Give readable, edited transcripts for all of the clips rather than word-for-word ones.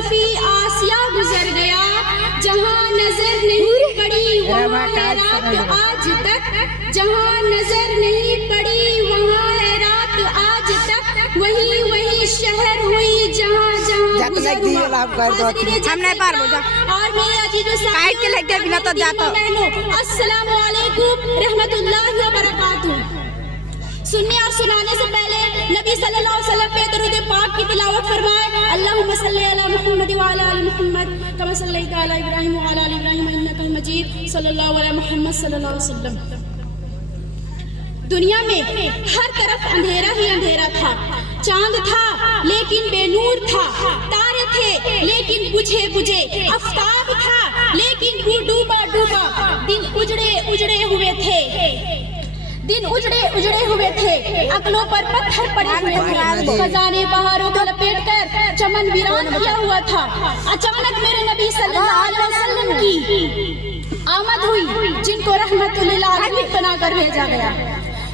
صفی آسیہ گزر گیا، جہاں نظر نہیں پڑی وہاں ہے رات آج تک، جہاں نظر نہیں پڑی وہاں ہے رات آج تک، وہی وہی شہر ہوئی جہاں جہاں گزر ہوا۔ ہم نہیں پار بوجھا اور میرے عزیز کائٹ کے لگ گیا بنا تو جاتا۔ السلام علیکم رحمت اللہ وبرکاتہ۔ سننے اور سنانے سے پہلے نبی صلی اللہ علیہ وسلم پہ درود پاک کی تلاوت فرمائے۔ اللہم صلی علی محمد وعلی آل محمد کما صلیت علی ابراہیم وعلی آل ابراہیم انک حمید مجید، صلی اللہ علیہ محمد صلی اللہ علیہ وسلم۔ دنیا میں ہر طرف اندھیرا ہی اندھیرا تھا، چاند تھا لیکن بے نور تھا، تارے تھے لیکن بجھے بجھے، آفتاب تھا لیکن ڈوبا ڈوبا، دن اجڑے اجڑے ہوئے تھے، دن اجڑے اجڑے ہوئے تھے، عقلوں پر پتھر پڑے ہوئے تھے، خزانے پہاڑوں کو لپیٹ کر چمن ویران کیا ہوا تھا۔ اچانک میرے نبی صلی اللہ علیہ وسلم کی آمد ہوئی، جن کو رحمت للعالمین بنا کر بھیجا گیا۔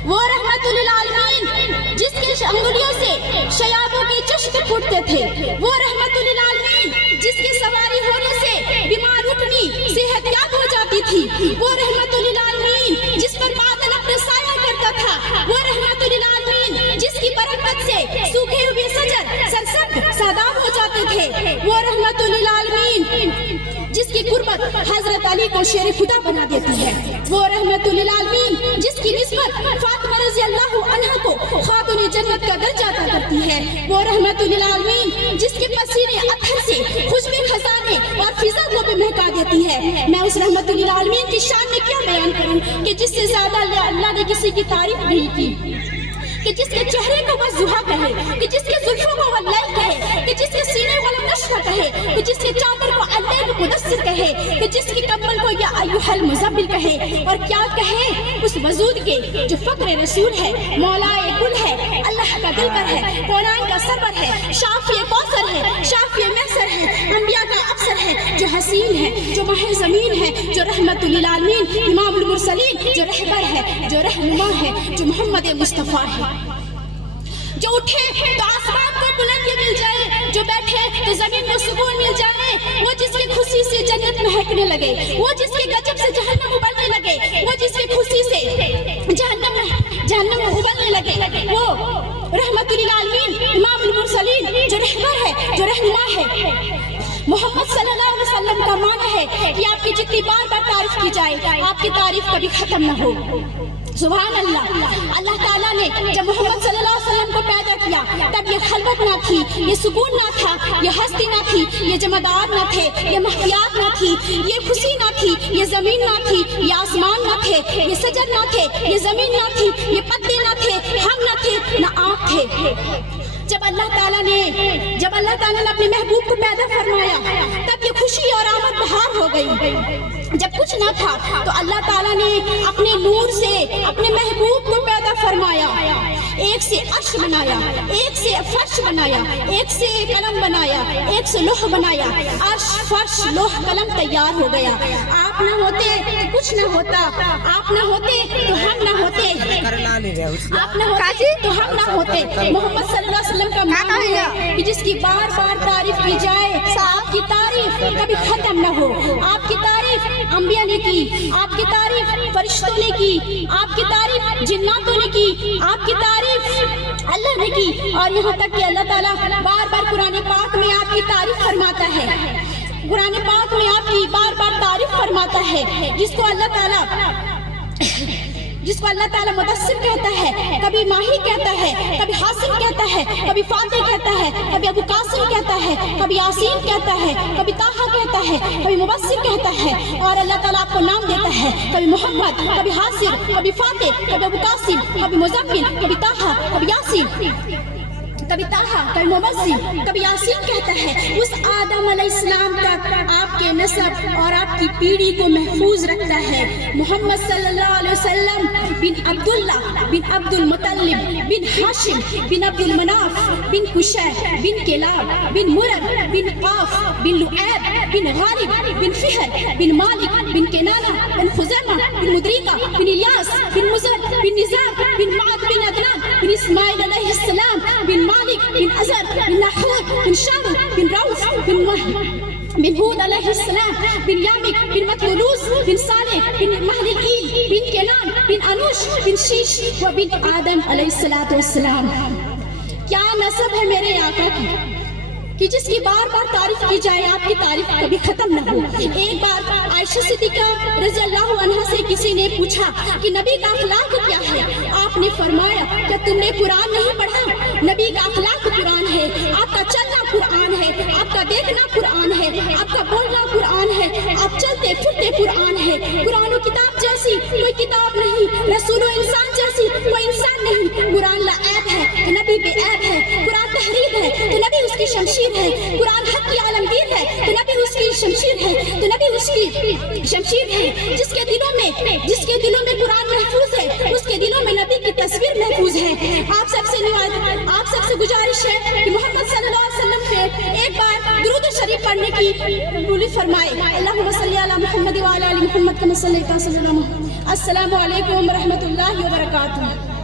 وہ رحمت للعالمین جس کی انگلیوں سے شیابوں کے چشم پھوٹتے تھے، وہ رحمت للعالمین جس کی سواری ہونے سے بیمار اٹھنی صحت یاب ہو جاتی تھی، وہ رحمت للعالمین جس پر بادل اپنے سایہ کرتا تھا، وہ رحمت للعالمین جس کی برکت سے سوکھے ہوئے شجر سرسبز شاداب ہو جاتے تھے، وہ رحمت للعالمین جس کی قربت حضرت علی کو شیر خدا بنا دیتی ہے، وہ رحمت للعالمین جس کی نسبت فاطمہ رضی اللہ عنہ کو خاتون جنت کا درجہ عطا کرتی ہے، وہ رحمت للعالمین جس کے پسینے اطہر سے خوشبو خزانے اور فضا کو بھی مہکا دیتی ہے۔ میں اس رحمت للعالمین کی شان میں کیا بیان کروں کہ جس سے زیادہ اللہ نے کسی کی تعریف نہیں کی، کہ جس کے چہرے کو وہ زحا کہے، کہ جس کے زلفوں کو وہ لیل کہے، کہ جس کے سینے کو نشرہ کہے، کہ جس کے چادر کو اللیل مدثر کہے، کہ جس کی کمبل کو یا ایھا المزمل کہے، اور کیا کہے اس وجود کے جو فقر رسول ہے، مولائے کل ہے، اللہ کا دلبر ہے، کونین کا سرور ہے، شافی کوثر ہے، شافی محسر ہے، انبیاء کا افسر ہے، جو حسین ہے، جو ماہ زمین ہے، جو رحمت للعالمین، امام المرسلین، جو رہبر ہے، جو رہنما ہے، جو محمد مصطفیٰ ہے، جو اٹھے تو آسمان کو بلندی مل جائے، جو بیٹھے تو زمین کو سکون مل جائے، وہ جس کی خوشی سے جنت مہکنے لگے، وہ جس کے غضب سے جہنم ابلنے لگے، وہ جس کی خوشی سے جہنم ابلنے لگے، وہ رحمت للعالمین امام المرسلین جو رہبر ہے، جو رہنما ہے۔ محمد صلی اللہ علیہ وسلم کا معنی ہے کہ آپ کی جتنی بار بار تعریف کی جائے آپ کی تعریف کبھی ختم نہ ہو۔ سبحان اللہ۔ اللہ تعالیٰ نے جب محمد صلی اللہ علیہ وسلم کو پیدا کیا تب یہ خلوت نہ تھی، یہ سکون نہ تھا، یہ ہستی نہ تھی، یہ جمادات نہ تھے، یہ مخفیات نہ تھی، یہ خوشی نہ تھی، یہ زمین نہ تھی، یہ آسمان نہ تھے، یہ شجر نہ تھے، یہ زمین نہ تھی، یہ پتے نہ تھے، ہم نہ تھے، نہ آپ تھے۔ جب اللہ تعالیٰ نے اپنے محبوب کو پیدا فرمایا تب یہ خوشی اور آمد بہار ہو گئی۔ جب کچھ نہ تھا تو اللہ تعالیٰ نے اپنے نور سے اپنے محبوب کو پیدا فرمایا، ایک سے عرش بنایا، ایک سے فرش بنایا، ایک سے قلم بنایا، ایک سے لوح بنایا، عرش فرش لوح قلم تیار ہو گیا۔ آپ نہ ہوتے تو کچھ نہ ہوتا، آپ نہ ہوتے تو ہم نہ ہوتے، آپ نہ ہوتے تو ہم نہ ہوتے۔ محمد صلی اللہ علیہ وسلم کا معنی ہے کہ جس کی بار بار تعریف کی جائے آپ کی تعریف کبھی ختم نہ ہو۔ آپ کی تعریف انبیاء نے کی، آپ کی تعریف فرشتوں نے کی، آپ کی تعریف جناتوں نے کی، آپ کی تعریف اللہ نے کی، اور یہاں تک کہ اللہ تعالیٰ بار بار قرآن پاک میں آپ کی تعریف فرماتا ہے، قرآن پاک میں آپ کی بار بار تعریف فرماتا ہے، جس کو اللہ تعالیٰ مدثر کہتا ہے، کبھی ماہی کہتا ہے، کبھی حاسم کہتا ہے، کبھی فاتح کہتا ہے، کبھی ابو قاسم کہتا ہے، کبھی یاسین کہتا ہے، کبھی طٰہٰ کہتا ہے، کبھی مبشر کہتا ہے، اور اللہ تعالیٰ آپ کو نام دیتا ہے، کبھی محمد، کبھی حاصر، کبھی فاتح، کبھی ابو قاسم، کبھی مزمل، کبھی طٰہٰ، کبھی یاسین، کبھی طٰہٰ، کبھی مبشر، کبھی یاسین کہتا ہے۔ اس آدم علیہ السلام تک آپ کے نسب اور آپ کی پیڑھی کو محفوظ رکھتا ہے۔ محمد صلی اللہ علیہ وسلم بن عبداللہ بن عبد المطلب بن ہاشم بن عبد المناف بن قشیر بن کلاب بن مرر بن قاف بن لعیب بن غالب بن فہر بن مالک بن کنانہ بن خزیمہ بن مدرکہ بن الیاس بن مزر بن نزار بن معد بن عدنان بن اسماعیل علیہ السلام بن بن مالک بن ازر بن نحور بن شامل بن روف بن هود علیہ السلام بن یامک بن مطلوس بن صالح بن مہلئیل بن کنان بن انوش بن شیش و بن آدم علیہ السلام. کیا نسب ہے میرے آقا کی کہ جس کی بار بار تعریف کی جائے، آپ کی تعریف کبھی ختم نہ ہو. ایک بار عائشہ صدیقہ رضی اللہ عنہا سے کسی نے پوچھا کہ نبی کا اخلاق کیا ہے؟ آپ نے فرمایا کہ تم نے قرآن نہیں پڑھا؟ نبی کا اخلاق قرآن ہے، آپ کا چلنا قرآن ہے، آپ کا دیکھنا قرآن ہے، آپ کا بولنا قرآن ہے، آپ چلتے پھرتے قرآن ہے. قرآن و کتاب جیسی کوئی کتاب نہیں، رسول و انسان جیسی کوئی انسان نہیں. قرآن لا عیب ہے تو نبی بے عیب ہے، قرآن تحریر ہے تو نبی اس کی شمشیر ہے، قرآن حق کی عالمگیر ہے تو نبی اس کی شمشیر ہے، تو نبی اس کی شمشیر ہے. جس کے دلوں میں قرآن محفوظ ہے، اس کے دلوں میں نبی کی تصویر محفوظ ہے. آپ سب سے گزارش ہے کہ محمد صلی اللہ علیہ وسلم پہ ایک بار درود شریف پڑھنے کی قبول فرمائے. اللہم صلی علی محمد وعلی آل محمد کما صلیت علی محمد. السلام علیکم ورحمۃ اللہ وبرکاتہ.